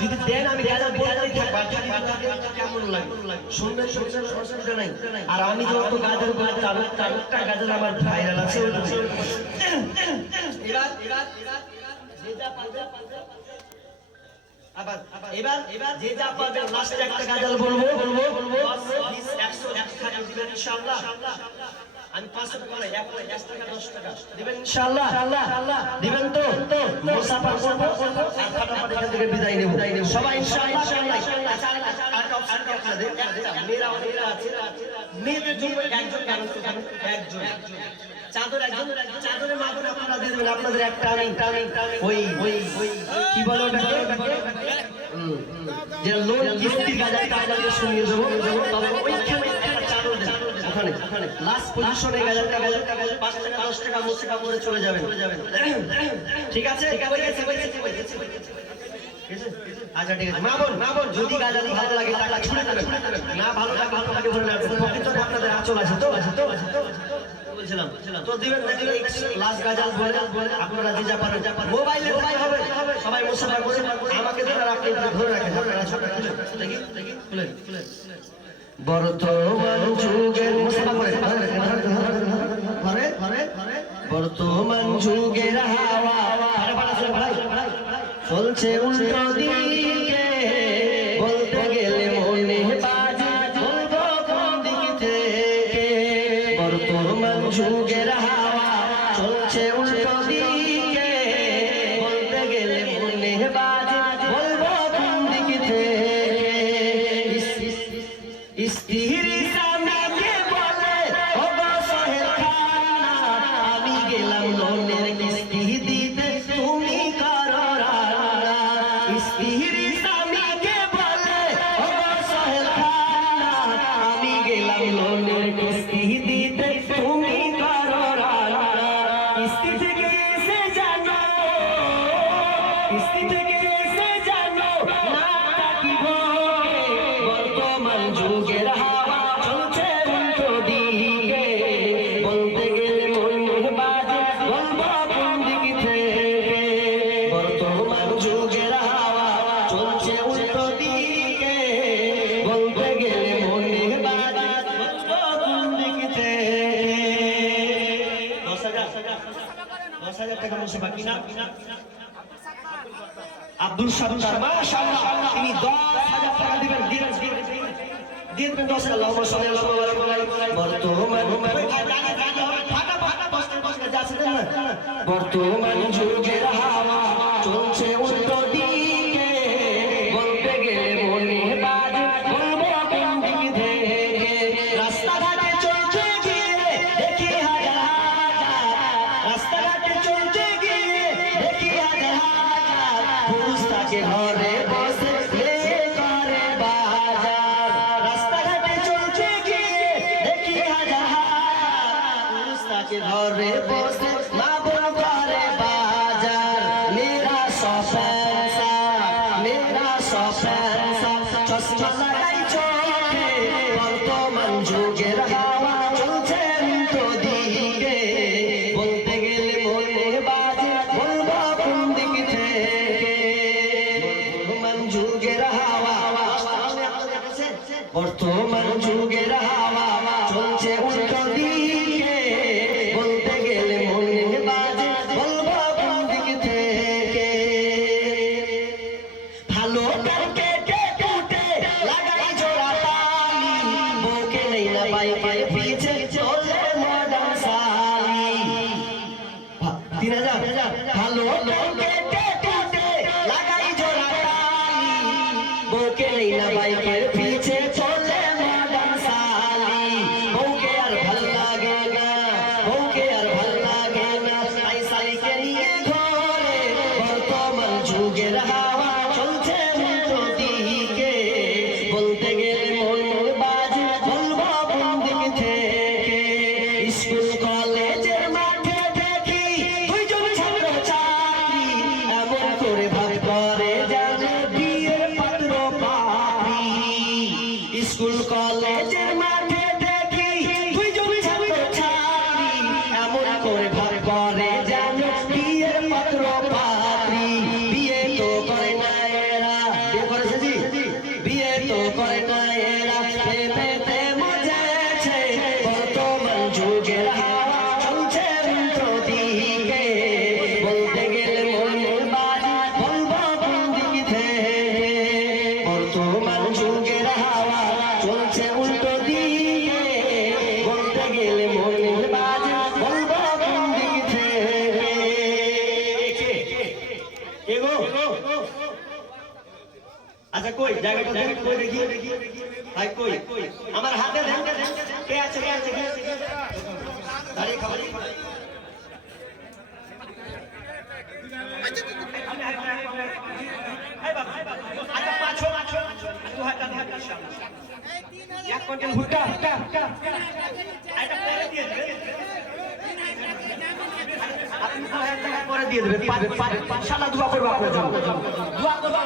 যদি দেন আমি গাজাল বলতেই থাকবো, কেমন লাগে শুনবেন শুনছেন অসুবিধা নাই। আর আমি যত গাজাল বলি তারটা গাজাল আমার ভাইরাল আছে। এবার যে যা পারবেন লাস্টে একটা গাজাল বলবো 100 টাকা দিবেন ইনশাআল্লাহ। আমি 500 টাকা করে 1 টাকা 10 টাকা দিবেন ইনশাআল্লাহ। দিবেন তো? মুসাফা করব আর ফাটাফাটি এখান থেকে বিদায় নেব সবাই ইনশাআল্লাহ। আর অপশন আপনাদের একটা মেয়েরা অনেকরা আছে, মেয়েদের জন্য একজন গান একজন চাদর একজন চাদরের মাপন আপনারা দিয়ে দেবেন। আপনাদের একটা আমি ওই কি বলে ওটাকে যে লোন কিস্তি গাজালটা আপনাদের শুনিয়ে দেবো। তবে ওইখানে একটা চাদর দেন, ওখানে লাস্ট পজিশনে গাজালটা 5 টাকা 10 টাকা মুসিকা করে চলে যাবেন। ঠিক আছে? আচ্ছা ঠিক আছে। মা বোন যদি গাজাল ভালো লাগে টাকা ছুড়ে দেবেন, না ভালো লাগে ভরে রাখবেন। পকেটে আপনাদের আঁচল আছে তো বলছিলাম তো দিবেন। লাস্ট গাজাল বলে আপনারা যে যা পারেন মোবাইলে হবে সবাই মুসাফা করে আমাকে দেন আর আপনি ধরে রাখেন। আপনারা ছোট দেখি খুলে বর্তমান যুগের মুসাফা করে বর্তমান যুগের হাওয়া চলছে উল্টো দিকে, বলতে গেলে মনে বাজে বলবো কোন দিক থেকে। বর্তমান যুগের হাওয়া চলছে উল্টো দিকে, বলতে গেলে মনে বাজে বলবো কোন দিক থেকে। স্ত্রী স্বামীকে বলে ওগো সোহেল খানা, আমি গেলাম লোনের কিস্তি দিতে তুমি করো রান্না। স্ত্রী স্বামীকে বলে ওগো সোহেল খানা, আমি গেলাম লোনের কিস্তি দিতে তুমি করো রান্না। কিস্তি থেকে এসে জানো, কিস্তি থেকে এসে জানো না থাকিব। বর্তমান যুগের হাওয়া চলছে উল্টো দিকে, বলতে গেলে মন বাজে বলবো কোন দিক থেকে। বর্তমান যুগের হাওয়া চলছে উল্টো দিকে, বলতে গেলে মন বাজে বলবো কোন দিক থেকে। 10,000 টাকা মুসাফা কি নাম? আব্দুল সাত্তার। মাশাআল্লাহ, তিনি 10,000 টাকা দিবেন। দিয়ে দেবেন 10,000। আল্লাহুম্মা সাল্লি আলা মুহাম্মাদ। বর্তমান যুগের হাওয়া চলছে উল্টো দিকে, বলতে গেলে মনে বাজে বলবো কোন দিক থেকে। রাস্তাঘাটে চলছে গিয়ে দেখি হাজার হাজার, রাস্তাঘাটে চলছে গিয়ে দেখি হাজার হাজার পুরুষ থাকে ঘরে বসে করে বাজার। রাস্তাঘাটে চলছে গিয়ে দেখি হাজার হাজার পুরুষ থাকে ঘরে বসে মা বোন করে বাজার। মেরা সফেন্সা চশমা লাগাই চোখে, বর্তমান যুগের হাওয়া চলছে উল্টো দিকে, বলতে গেলে মনে বাজে বলবো কোন দিক থেকে। বর্তমান যুগের হাওয়া বর্তমান যুগের হাওয়া চলছে উল্টো দিকে, বলতে গেলে মনে বাজে বলবো কোন দিক থেকে। ভালো কারকে টুটে লাগাই জোড়া তালি, বউকে নেই না বাইকে পিছে চলে মডার্ন সালি। 3000। ভালো কারকে টুটে লাগাই জোড়া তালি, বউকে নেই না বাইকের পিছে চলে মডার্ন সালি। বউকে আর ভাল লাগে না, বউকে আর ভাল লাগে না, তাই সালিকে নিয়ে ঘরে। বর্তমান যুগের হাওয়া চলছে উল্টো দিকে, বলতে গেলে মন বাজে বলবো কোন দিক থেকে। স্কুল কলেজের মাঠে দেখি দুইজন ছাত্র ছাত্রী, জায়গাটা দেন কই দেখি ভাই কই আমার হাতে দেন কে আছে দাঁড়িয়ে খাবার আচ্ছা পাঁচশো 2000 টাকা ইনশাআল্লাহ 1 কুইন্টাল ভুট্টা এটা পরে দিয়ে দেবে আপনি 2000 টাকা পরে দিয়ে দেবে ইনশাআল্লাহ দোয়া করব আপনার জন্য দোয়া করব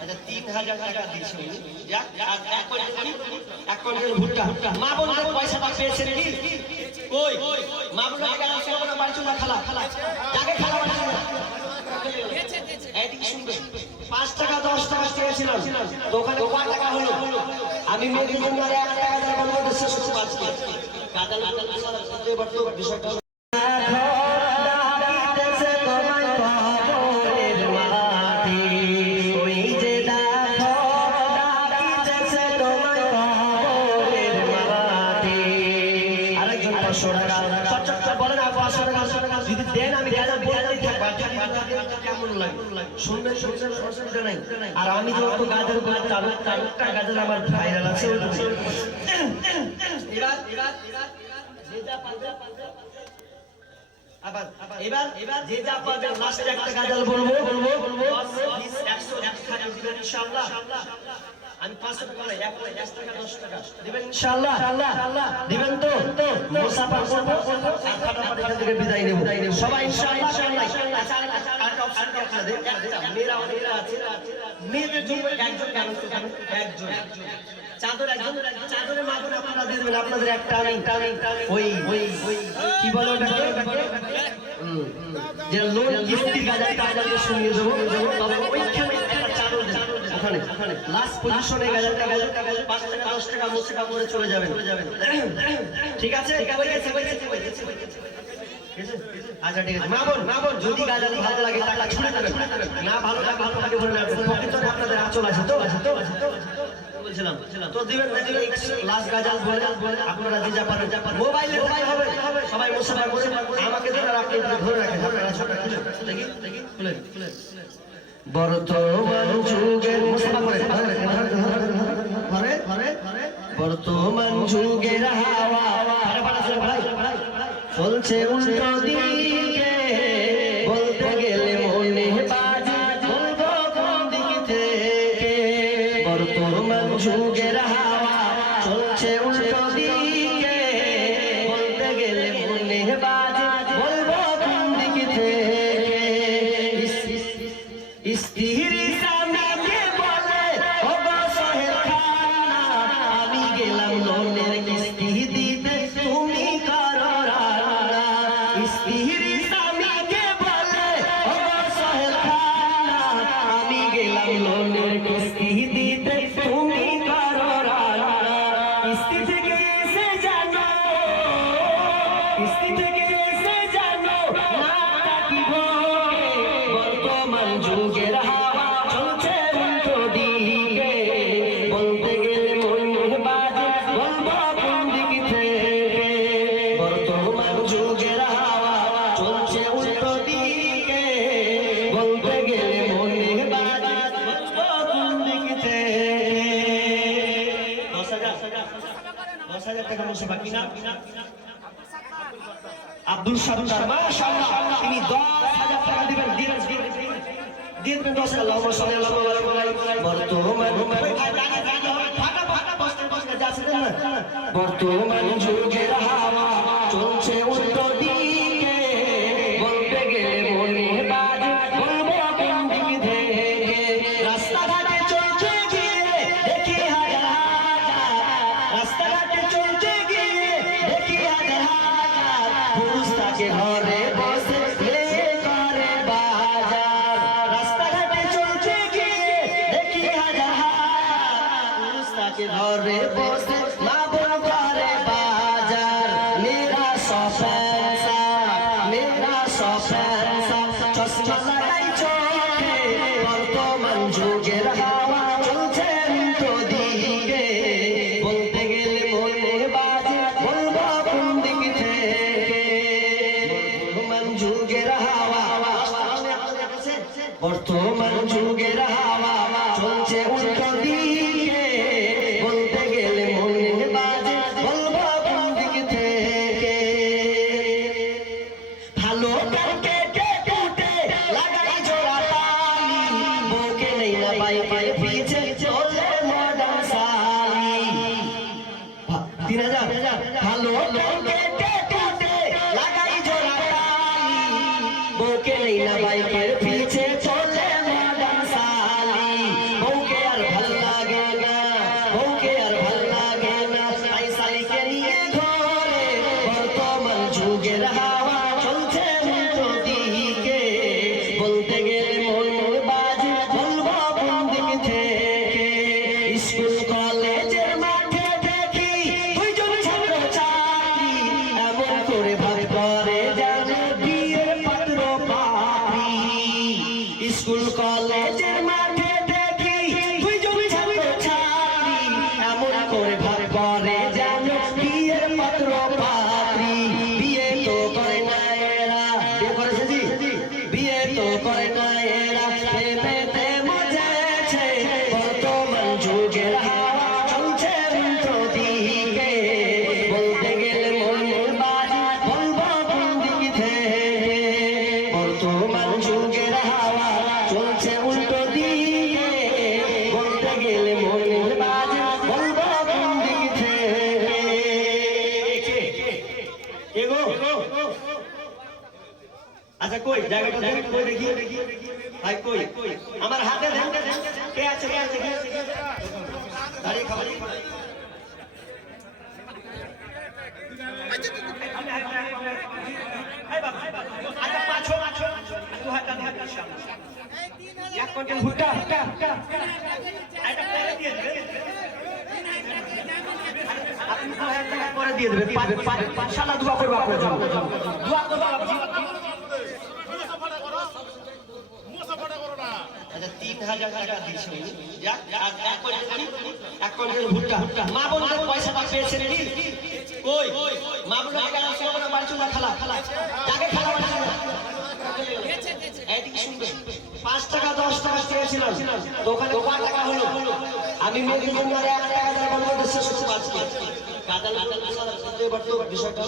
আচ্ছা 3000 টাকা দিয়েছি যাক আর 1 কুইন্টাল ভুট্টা মা বলতে পয়সাটা পেয়েছেন কি কই মা বলতে গেল সে কোনো বাড়ি চলে খালা যাকে খালা বানানো এইদিকে শুনবে 5 টাকা 10 টাকা চেয়েছিলাম দোকানে কত টাকা হলো আমি মেদিনীপুরে 1 টাকা দিয়ে বলবো শেষ করব আজকে গাদাল সাথে বর্ত বিষয়টা যদি দেন আমি কেমন লাগে শুনবেন অসুবিধা নাই আর আমি যত গাজর চারটা গাজর আমার ভাইরাল আছে এবার যে যা পাবে লাস্টে একটা গাজর বলবো 100 টাকা দিবেন ইনশাআল্লাহ আমি 500 টাকা না 1 টাকা 10 টাকা দিবেন ইনশাআল্লাহ দিবেন তো মুসাফা করব আর ফাটাফাটি এখান থেকে বিদায় নেব সবাই ইনশাআল্লাহ আরেকটা অপশন আপনারা দেন একটা মেয়েরা অনেকরা আছে মেয়েদের জন্য একজন চাদরের মাধ্যমে আপনারা দিয়ে দেবেন আপনাদের একটা ওই কি বলে ওটাকে যে লোন কিস্তির গাজারকে শুনিয়ে দেবো তবে ওইখানে একটা চাদর ওখানে লাস্ট পজিশনে গাজারটা 5 টাকা 10 টাকা মুসিকা করে চলে যাবেন ঠিক আছে আচ্ছা ঠিক আছে মা বোন যদি গাজার ভালো লাগে টাকা ছুড়ে দেবেন না ভালো লাগে বলে পকেটে আপনাদের আঁচল আছে তো বলছিলাম তো দিবেন লাস্ট গাজাল বলে আপনারা যে যা পারেন মোবাইলে হবে সবাই মুসাফা করে আমাকে দেন আর আপনি ধরে রাখেন আপনারা ছোটটা দেখি খুলেন বর্তমান যুগের মুসাফা করে বর্তমান যুগের হাওয়া চলছে উল্টো দিকে বলতে গেলে মনে বাজে বলবো কোন দিক থেকে বর্তমান যুগের হাওয়া চলছে উল্টো দিকে বলতে গেলে মনে বাজে বলবো কোন দিক থেকে স্ত্রী স্বামীকে বলে ওগো সোহেল খানা আমি গেলাম লোনের কিস্তি দিতে তুমি করো রান্না স্ত্রী স্বামীকে বলে ওগো সোহেল খানা আমি গেলাম লোনের কিস্তি দিতে তুমি করো রান্না কিস্তি থেকে এসে জানো না থাকিব বর্তমান যুগের হাওয়া চলছে উল্টো দিকে বলতে গেলে মনে বাজে বলবো কোন দিক থেকে বর্তমান যুগের হাওয়া চলছে উল্টো দিকে বলতে গেলে মনে বাজে বলবো কোন দিক থেকে 10,000 টাকা মুসে বাকি না আব্দুল সাত্তার মাশাআল্লাহ তিনি 10,000 টাকা দিবেন দিয়ে দেবেন 10 আল্লাহুম্মা সাল্লাল্লাহু আলাইহি বর্তমান ফাটা যাচ্ছে না বর্তমান যুগের হাওয়া চলছে উল্টো দিকে বলতে গেলে মনে বাজে বলবো কোন দিক থেকে রাস্তাঘাটে চলছে গিয়ে দেখি হাজার রাস্তাঘাটে চলছে গিয়ে দেখি হাজার পুরুষ থাকে ঘরে বসে করে বাজার রাস্তাঘাটে চলছে গিয়ে দেখি হাজার পুরুষ থাকে ঘরে বসে মা বোন করে বাজার মেরা সফেন্সা চশমা লাগাই চোখে বর্তমান যুগের হাওয়া চলছে উল্টো দিকে বলতে গেলে মনে বাজে বলবো কোন দিক থেকে 3000 ভালো লাগাই জোড়া তালি বউকে নেই না বাইকের পিছে চলে মাদান সালি বউকে আর ভাল লাগে না বউকে আর ভাল লাগে না তাই সালিকে নিয়ে ঘরে বর্তমান যুগের হাওয়া চলছে উল্টো দিকে বলতে গেলে মন বাজে বলবো কোন দিক থেকে স্কুল কলেজের মাঠে দেখি দুইজন ছাত্র ছাত্রী এমন করে ভাব করে যেন বিয়ের পাত্র পাত্রী স্কুল কলেজের মাঠে দেখি দুইজন ছাত্র ছাত্রী এমন করে ভাব করে যেন বিয়ের পাত্র পাত্রী বিয়ে তো করে না এরা বিয়ে করেছে জি বিয়ে তো করে না এরা প্রেমেতে মজেছে বর্তমান যুগের হাওয়া চলছে উল্টো দিকে বলতে গেলে মন বাজে বলবো কোন দিক থেকে বর্তমান যুগের হাওয়া চলছে উল্টো দিকে বলতে গেলে মন বাজে বলবো কোন দিক থেকে এগো আচ্ছা কই জায়গাটা দেখি কই দেখি ভাই কই আমার হাতে দেন কে আছে দাঁড়িয়ে খাবার আচ্ছা পাঁচশো দু হাজার এক কুইন্টাল ভুট্টা এটা পরে দিয়ে দেবে আপনি 2000 টাকা পরে দিয়ে দেবে ইনশাআল্লাহ দোয়া করব আপনার জন্য দোয়া করব আপনি আচ্ছা 3000 টাকা দিয়েছি যাক এক কুইন্টাল ভুট্টা মা বোনদের পয়সাটা পেয়েছেন কি কই মা বোনদের টাকা আছে না বাড়ি চলে খালা যাকে খালা বাড়ি এইদিকে শুনবে 5 টাকা 10 টাকা চেয়েছিলাম দোকানে কত টাকা হলো আমি মেয়েদের জন্য 1 টাকা দেব বলতে শেষ করতে পারছি কাদাল বিষয়টা